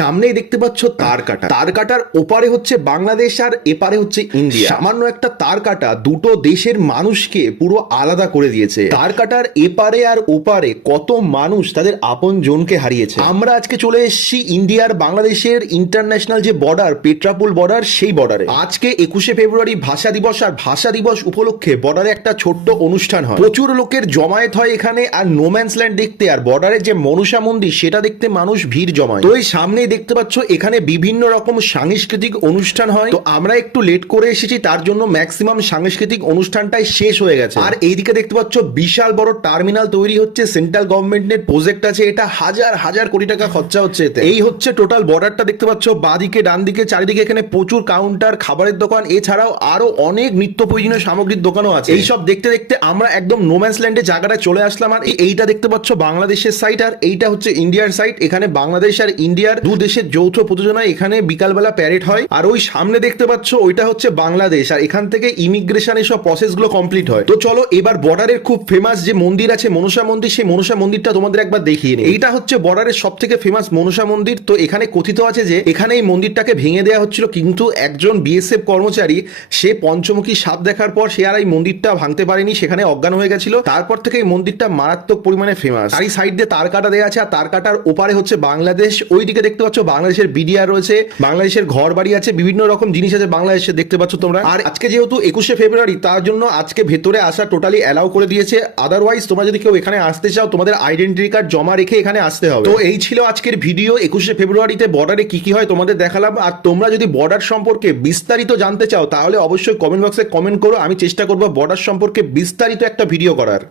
সামনেই দেখতে পাচ্ছ তার কাটা। তার কাটার ওপারে হচ্ছে বাংলাদেশ আর এপারে হচ্ছে ইন্ডিয়া। সামান্য একটা তার কাটা দুটো দেশের মানুষকে পুরো আলাদা করে দিয়েছে। তার কাটার এপারে আর ওপারে কত মানুষ তাদের আপন জনকে হারিয়েছে। আমরা আজকে চলে এসেছি ইন্ডিয়ার বাংলাদেশের ইন্টারন্যাশনাল যে বর্ডার পেট্রাপুল বর্ডার সেই বর্ডারে আজকে একুশে ফেব্রুয়ারি ভাষা দিবস আর ভাষা দিবস উপলক্ষে বর্ডারে একটা ছোট্ট অনুষ্ঠান হয়। প্রচুর লোকের জমায়েত হয় এখানে আর নোম্যান্স ল্যান্ড দেখতে। আর বর্ডারের যে মনুষা মন্দির, সেটা দেখতে মানুষ ভিড় জমায়। তো এই সামনেই দেখতে পাচ্ছ, এখানে বিভিন্ন রকম সাংস্কৃতিক অনুষ্ঠান হয়। তো আমরা একটু লেট করে এসেছি, তার জন্য ম্যাক্সিমাম সাংস্কৃতিক অনুষ্ঠানটাই শেষ হয়ে গেছে। আর এইদিকে দেখতে পাচ্ছ, বিশাল বড় টার্মিনাল তৈরি হচ্ছে সেন্ট্রাল গভর্নমেন্টের প্রজেক্ট আছে। এটা হাজার হাজার কোটি টাকা খরচা হচ্ছে এতে। এই হচ্ছে টোটাল বর্ডারটা দেখতে পাচ্ছ, বাদিকে ডান দিকে চারিদিকে এখানে প্রচুর কাউন্টার খাবারের দোকান, এছাড়াও আরও অনেক নিত্য প্রয়োজনীয় সামগ্রীর দোকানও আছে। এইসব দেখতে দেখতে আমরা একদম নোম্যান্স ল্যান্ডের জায়গাটায় চলে আসলাম। আর এই- এইটা দেখতে পাচ্ছ, বাংলাদেশের সাইট আর এইটা হচ্ছে ইন্ডিয়ার সাইট এখানে বাংলাদেশ আর ইন্ডিয়ার দু দেশের যৌথ প্রযোজনায় এখানে বিকালবেলা প্যারেড হয়। আর ওই সামনে দেখতে পাচ্ছ, ওইটা হচ্ছে বাংলাদেশ। আর এখান থেকে ইমিগ্রেশন প্রসেসগুলো কমপ্লিট হয়। তো চলো, এবার বর্ডারের খুব ফেমাস যে মন্দির আছে, মনসা মন্দির, সেই মনসা মন্দিরটা তোমাদের একবার দেখিয়ে নিই। এইটা হচ্ছে বর্ডারের সব থেকে ফেমাস মনসা মন্দির। তো এখানে কথিত আছে যে, এখানে এই মন্দিরটাকে ভেঙে দেওয়া হচ্ছিল, কিন্তু একজন বিএসএফ কর্মচারী, সে পঞ্চমুখী সাপ দেখার পর সে আর এই মন্দিরটা ভাঙতে পারেনি, সেখানে অজ্ঞান হয়ে গেছিল। তারপর থেকে এই মন্দিরটা মারাত্মক পরিমাণে ফেমাস আর এই সাইড দিয়ে তার কাটা দেওয়া আছে, আর তার কাটার ওপারে হচ্ছে বাংলাদেশ। ওইদিকে দেখতে পাচ্ছ বাংলাদেশের বিডিআর রয়েছে, বাংলাদেশের ঘর বাড়ি আছে, বিভিন্ন রকম জিনিস আছে বাংলাদেশে দেখতে পাচ্ছ তোমরা। আর আজকে যেহেতু একুশে ফেব্রুয়ারি, তার জন্য আজকে ভেতরে আসা টোটালি অ্যালাউ করে দিয়েছে। আদারওয়াইজ তোমরা যদি কেউ এখানে আসতে চাও, তোমাদের আইডেন্টি কার্ড জমা রেখে এখানে আসতে হবে। তো এই ছিল আজকের ভিডিও একুশে ফেব্রুয়ারিতে বর্ডারে কি কি হয় তোমাদের দেখালাম। আর তোমরা যদি বর্ডার সম্পর্কে বিস্তারিত জানতে চাও, তাহলে অবশ্যই কমেন্ট বক্সে কমেন্ট করো। আমি চেষ্টা করব বর্ডার সম্পর্কে বিস্তারিত একটা ভিডিও করার।